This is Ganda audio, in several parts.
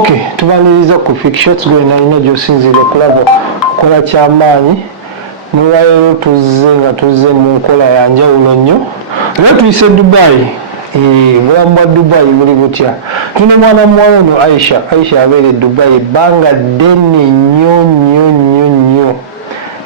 Okay, tumaliriza ku Fictions gwe nalina gy'osinzira kulaba kola kyamaanyi n'olwaleero tuzze mu nkola ya njawulo nnyo. Era tuyise Dubai. Obulamu bwa Dubai buli butya? Tuna mwana muwala ono Aisha abeera Dubai ebbanga ddene nnyo.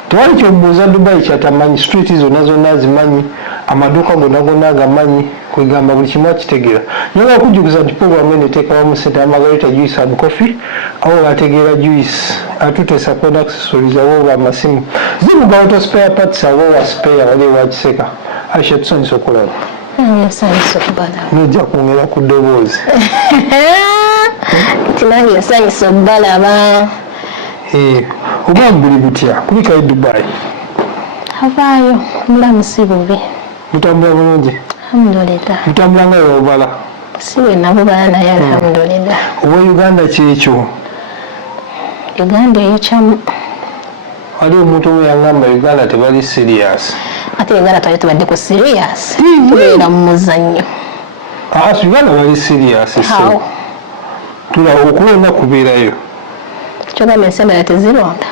Tewali ky'omubuuza Dubai kyatamanyi, street zonna azimanyi, amaduuka gonna agamanyi, kwegamba buli kimu akitegeera. Nyoga okujjukiza nti pulogulaamu eno eteekawamu ssente Margarita Juice and Coffee, awo bategeera juice atutte support accessories awo amasimu zivuga auto spare parts awo wa spare wali wakiseka. Aisha tusanyusa okulaba. Yasanyusa okubala. Nojja kwongera ku ddoboozi. Tinange yasanyusa okubalaba. Obulamu buli butya? Kulikayo Dubai? Avaayo mulamu si bubi. Mutambula bulungi? Alhamdulillah. Mutambula nga bw'obala? Si bwe nabubala naye alhamdulillah. Owa Uganda kyekyo? Uganda eyo kyamu. Waliwo omuntu omu yangamba Uganda tebali serious. Ate Uganda twali tubaddeko serious. Tubeera mu muzannyo. Uganda bali serious. How? Tulaba okulonda kubeerayo. Kyogamba ensembera tezironda.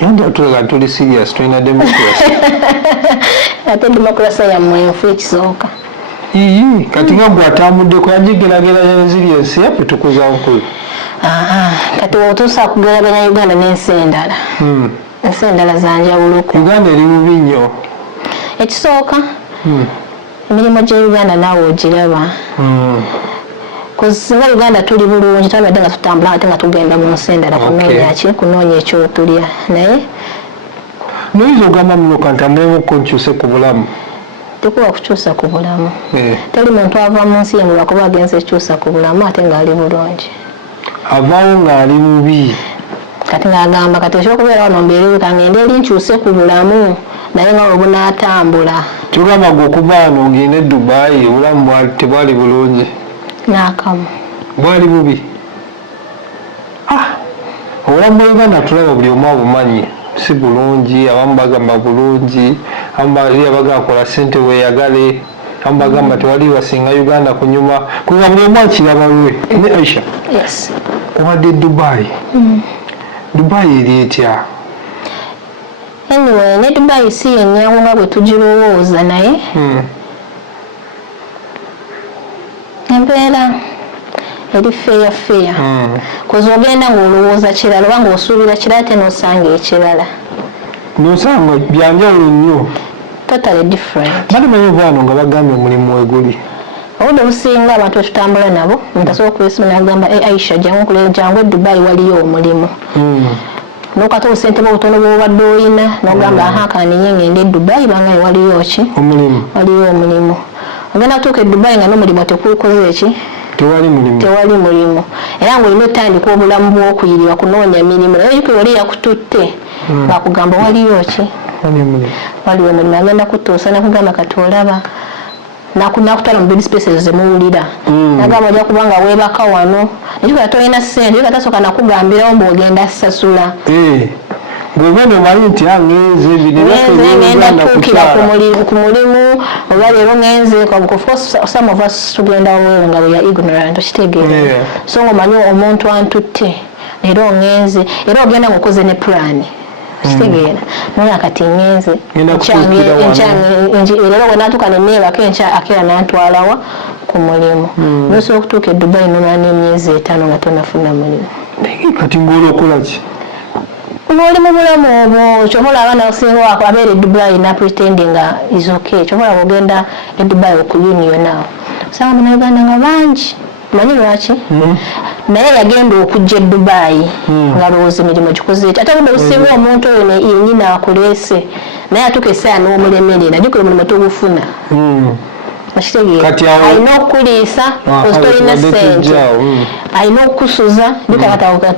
Yandi atulaga tuli serious tulina democracy. Ate democracy yammwe enfu ekisooka. Kati nga gwe atambuddeko yagigeraageranya ziri ensi yaffe tukuza nkulu. Kati otuusa kugeraganya Uganda n'ensi endala. Ensi endala za njawuloko. Uganda eri bubi nnyo. Ekisooka emirimu gya Uganda naawe ogiraba. Singa Uganda tuli bulungi twabadde nga tutambula ate nga tugenda mu nsi endala kunoonya ekyotulya naye noyinza ogamba muno kantambuleko nkyuse ku bulamu. Tekuba kukyusa ku bulamu. Teri muntu ava mu nsi yemu lwakuba agenza ekyusa ku bulamu ate ng'ali bulungi. Avaawo ng'ali mubi. Kati ng'agamba kati ekyokubeera wano mbeerewo kangende eri nkyuse ku bulamu naye nga obunaatambula. Kyogamba gwe okuva wano ogende Dubai obulamu tebwali bulungi. N'akamu. Bwali bubi. Obulamu bwa Uganda tulaba buli omu abumanyi. Si bulungi, abamu bagamba bulungi, abamu bagamba kola ssente weeyagale, abamu bagamba tewali wasinga Uganda kunyuma. Kuba buli omu akiraba lwe. Ne Aisha. Yes. Obadde Dubai. Dubai eri etya? Anyway, ne Dubai si yenyangu nga bwe tugirowooza naye. Embeera eri feya. Kozi ogenda ng'olowooza kirala oba ng'osuubira kirala ate n'osanga ekirala. N'osanga byanjawulo nnyo. Totally different. Balimanyi ovaano nga bagambye omulimu weguli. Obudde businga abantu betutambula nabo ntasobola okwesiba n'agamba Aisha jangu Dubai waliyo omulimu. N'okata obusente bw'obutono bw'obadde olina n'ogamba kaninye ngende Dubai bangaye waliyo ki? Omulimu. Waliyo omulimu. Ogenda tuuka Dubai nga n'omulimu tekuukoze eki? Tewali mulimu. Era ng'olina otandika obulamu bw'okuyirira kunoonya mirimu naye yuko wali yakututte bakugamba waliyo ki? Waliwo omulimu agenda kutuusa nakugamba kati olaba nakutwala mu bed spaces zemuwulira nagamba ojja kubanga weebaka wano naye tolina ssente naye katasooka nakugambirawo mbw'ogenda sasula. Gwegenda omanyi nti ngenze ngenda kuukira ku mulimu oba leero ngenze some of us tugenda weero nga we are ignorant okitegeera so ng'omanyi omuntu antutte leero ngenze era ogenda ng'okoze ne plan okitegeera naye kati ngenze era bwenaatuuka neneebaka enkya akeera nantwalawa ku mulimu nosobola okutuuka Dubai nomala n'emyezi 5 nga tonafuna mulimu. Kati ng'olwokola ki? Ng'oli mu bulamu obwo kyobola abaana osinga abeera Dubai na pretending nga is okay kyobola ogenda e Dubai okuyunion awo osanga Bannayuganda nga bangi manyi lwaki naye yagenda okujja Dubai nga lowooza emirimu gikoze ate budde businga omuntu oyo yennyini akuleese naye atuuka essaawa n'omulemerera jjukira omulimu togufuna. Alina okuliisa tolina ssente alina okusuza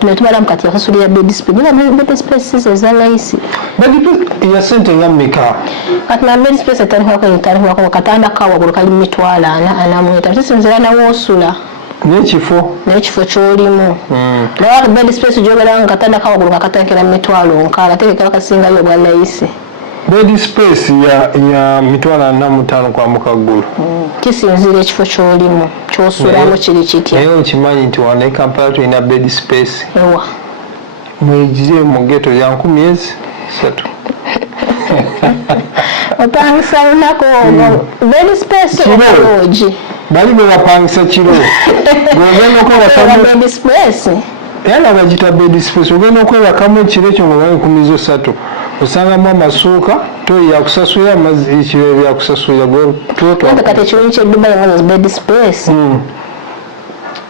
netubalamu kati yasasulira bed spaces eza layisi ya ssente nga mmeka kati na bed space etandikako katanda kawagulu kali mitwalo 40 kisinzira nawoosula n'ekifo ky'olimu naye bed space gy'obeera nga katanda kawagulu nga katandikira mitwalo 6 ate kekaba kasingayo obwa layisi bed space ya mitwala 45 kwa mukagulu. Kisinzira ekifo kyolimu kyosulamu kiri kitya. Naye okimanyi nti wano Kampala tulina bed space. Ewa. Mwegize mu ghetto ya 10 3. Opangisa lunako bed space omulogi. Bali bwe bapangisa kiro. Gwegenda okwebakamu bed space. Yana bagita bed space. Ogenda okwebakamu ekiro ekyo nga bali 13. Osangamu amasuuka toyi yakusasula amazzi ekiro byakusasula gwototo. Kati ekiruyi ky'Dubai nga bed space.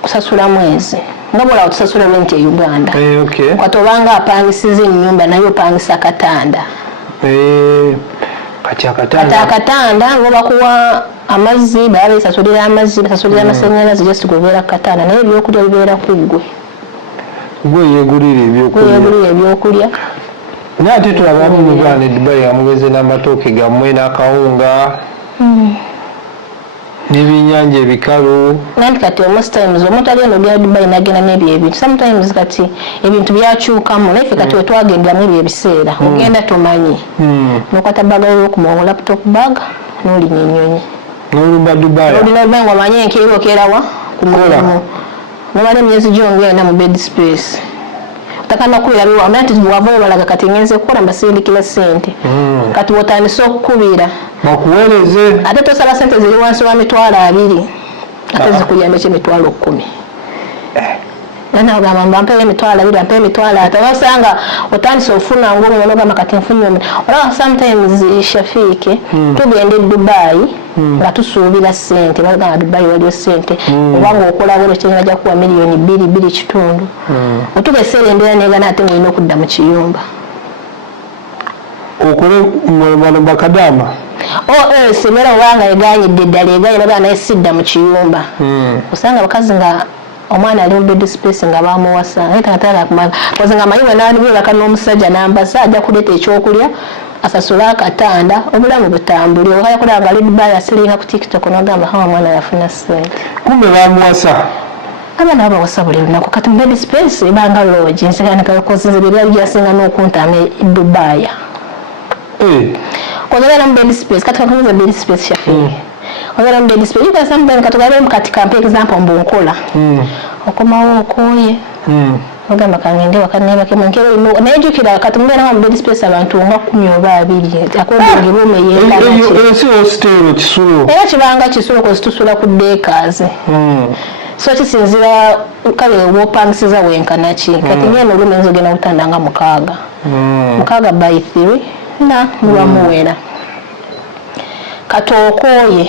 Kusasula mwezi. Ngabola otusasula rent ya Uganda. Okay. Watobanga apangisiza ennyumba nayo opangisa katanda. Katanda ngoba kuwa amazzi babe sasulira amazzi basasulira amasannyalaze just kubeera katanda naye ebyokulya bibeera kuggwe. Gwe yegulira ebyokulya. Nate tulabamu mu Uganda Dubai amugeze n'amatooke gammwe n'akawunga. N'ebyennyanja ebikalu. Nanti kati almost times omuntu agenda ogera Dubai n'agenda n'ebyo ebintu. Sometimes kati ebintu byakyukamu naye ffe kati wetwagenderamu ebyo ebiseera ogenda tomanyi. N'okwata bbaga yo ku laptop bag n'olinya ennyonyi. N'olumba Dubai. Olina Dubai ng'omanyi enkeera okeerawa ku mulimu. N'omala emyezi gy'ongenda mu bed space. Takana kubira biwa nati wava balaga kati ngenze kukola mbasindikira sente. Kati wotandisa okukubira. Bakuweereze. Ate tosala sente ziri wansi wa mitwalo 2. Ate zikuyamba emitwalo 10. Nana ogamba mpe emitwalo 2 mpe emitwalo 3 wasanga otandisa ofuna ngomu n'ogamba kati nfunye omuntu. Olaba sometimes Shafike tugende Dubai nga tusuubira sente bagamba Dubai waliyo sente obanga okola bwero kyenya ajja kuwa miliyoni 2 kitundu. Otugeseera endera negana ate ng'olina okudda mu kiyumba. Okole mwebano bakadama. Semera wanga eganyidde ddala eganyira naye sidda mu kiyumba. Osanga bakazi nga omwana ali mu bed space nga bamuwasa naye takatala kumala koze nga mayiwe nani bwe bakana omusajja nambasa ajja kuleeta ekyokulya asasula akatanda obulamu butambuli okaya kulanga ali Dubai asiringa ku TikTok n'ogamba hawa mwana yafuna sente. Kumbe bamuwasa. Abana abawasa buli lunaku kati mu bed space ebanga lodge nsigana kakoze bibya byasinga n'okuntame Dubai. Kozera mu bed space kati kakoze bed space shafi. Ogera mu bed space ika sometimes katugale mu kati kampe example mbunkola. Okomawo okoye. Ogamba kangende wakaneba ke munkero nejukira kati mbera mu bed space abantu nga 10 oba 2 akoze ngibume yenda. Si hostel kisulo. Era kibanga kisulo ko situsula ku decas. So kisinzira kale wopangisiza wenkana ki kati ngeno lumenzo gena utandanga mukaga. Mukaga by 3 na muwamuwera. Katokoye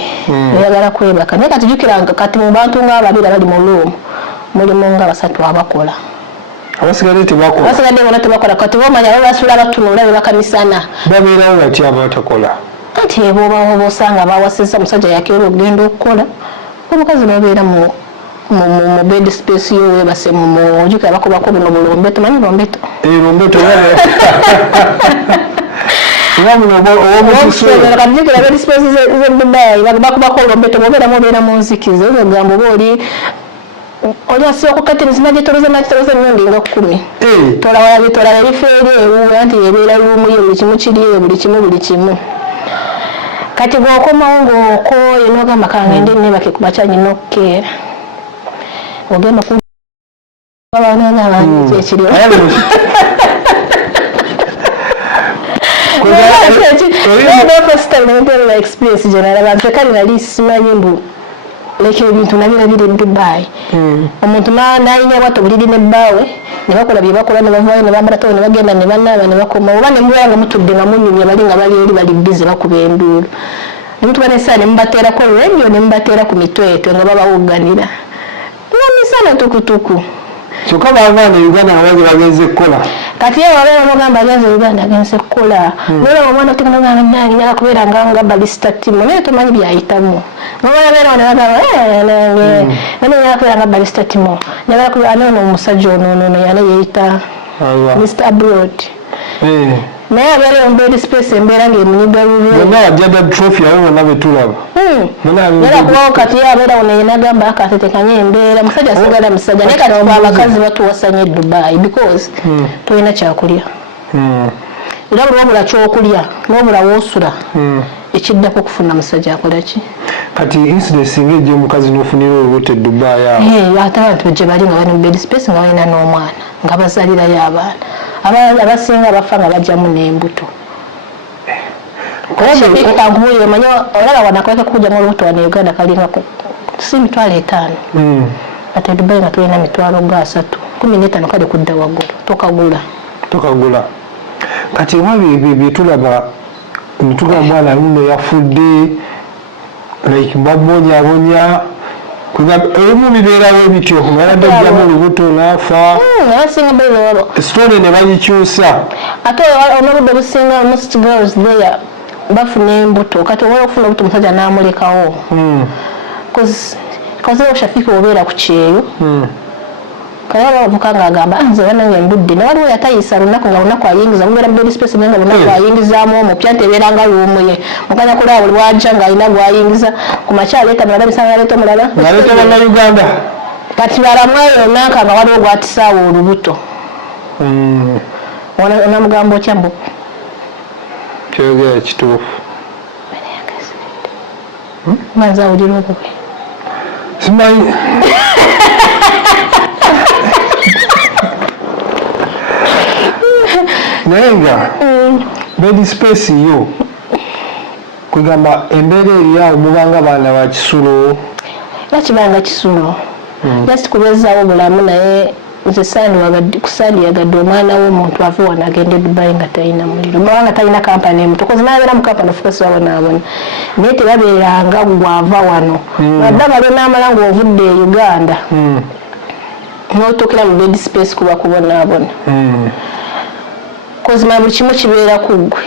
oyagala kwebaka naye kati jukiranga kati mu bantu nga ababira bali mu room mulimu nga basatu abakola abasigale tebakola abasigale bona tebakola kati bomanya basula batunula bakamisana babeerawo bati abatakola ati ebo bosanga bawasisa musajja yakero ogenda okukola omukazi babeera mu bed space yowe base mu ojukira bakobako buno bulombe tumanyi lombeto lombeto yale Ngabino owomusisula kabijikira bed space ze Dubai bakubako lombeto mubera munzikize ogambo boli oli asio kukati nzimaje toroza nyondi nga 10 tola wali tola lifere uwe anti yebera lumu yo buli kimu kiriye buli kimu kati gwokoma ngo ko enoga makangende ne bakikubacanyi nokera ogema ku abana n'abandi ekiriyo experience general abantu kali nali simanyi mbu leke ebintu nabira biri Dubai omuntu nayinya bato bulidi ne bawe ne bakola bye bakola ne bavayo ne bambara to ne bagenda ne banaba ne bakoma oba ne mbuyanga mutudde nga munyumya bali nga bali eri bali busy bakuba endulu ne mutu bane sana mbatera ko radio ne mbatera ku mitweto nga babawuganira misana tukutuku kyokka baavaana Uganda nga bageze kukola kati yewe wabeera mugamba agenze Uganda agenze kukola nola omwana otekanoganga nange nyala kubeera nga balista timu naye tomanyi byayitamu nomala beera nebagamba nane nyala kubeera nga balista timu nyagala kubeera nono omusajja ono yale yeyita Mr. Abroad naye abeera mu bed space embeera ng'emunyiga lulwe bonna wajjada trophy awe bonna betulaba era kubawo kati ye abeera ono yenagamba akatetekanye embeera musajja asigala musajja naye kati abakazi batuwasanye Dubai because tolina kyakulya era buli wabula kyokulya n'obula woosula ekiddako okufuna musajja akola ki kati incident singa ejja omukazi n'ofunira olubuto e Dubai awo ate abantu gye bali nga bali mu bed space nga balina n'omwana nga bazalirayo abaana abasinga bafa nga bajjamu n'embuto kankubuulire omanyi olaba wanakaleka kujjamu olubuto wano Uganda kalinga si 5,000 ate Dubai nga tulina 30,000 15 kale kudda waggulu tokagula kati byetulaba nituga mwana luno yafudde like babonyabonya ebimu bibeerawo bityo ngaladajjamu olubuto n'afa story ne bagikyusa ate n'obudde businga most girls there bafuna embuto kati owola okufuna obuto omusajja n'amulekawo kaze oshafika obeera ku kyeyo kaya bavuka ng'agamba nze banange ndudde nawaliwo yatayisa lunaku nga lunaku ayingiza mubeera mu bed space nga lunaku ayingizaamu omupya ntebeera nga luumu ye mukanya kulaba buli wajja ng'alina gwayingiza ku makya aleeta mulala bisanga aleeta omulala ng'aleeta bannayuganda kati balamwayo nanka nga waliwo gwatisaawo olubuto onamugamba otya mbu kyogera kituufu manzi awulira obubi simanyi naye nga bed space yo kwegamba embeera eriawo mubanga baana ba kisulo era kibanga kisulo just kubezaawo bulamu naye nze kusandiyagadde omwana w'omuntu ave wano agende Dubai nga talina muliro nga talina kampani emuto kozi nabeera mu kampani ofukasi wabonaabona naye tebabeeranga gwava wano nadda balo n'amala ng'ovudde e Uganda n'otuukira mu bed space kuba kubonaabona kozi buli kimu kibeera ku ggwe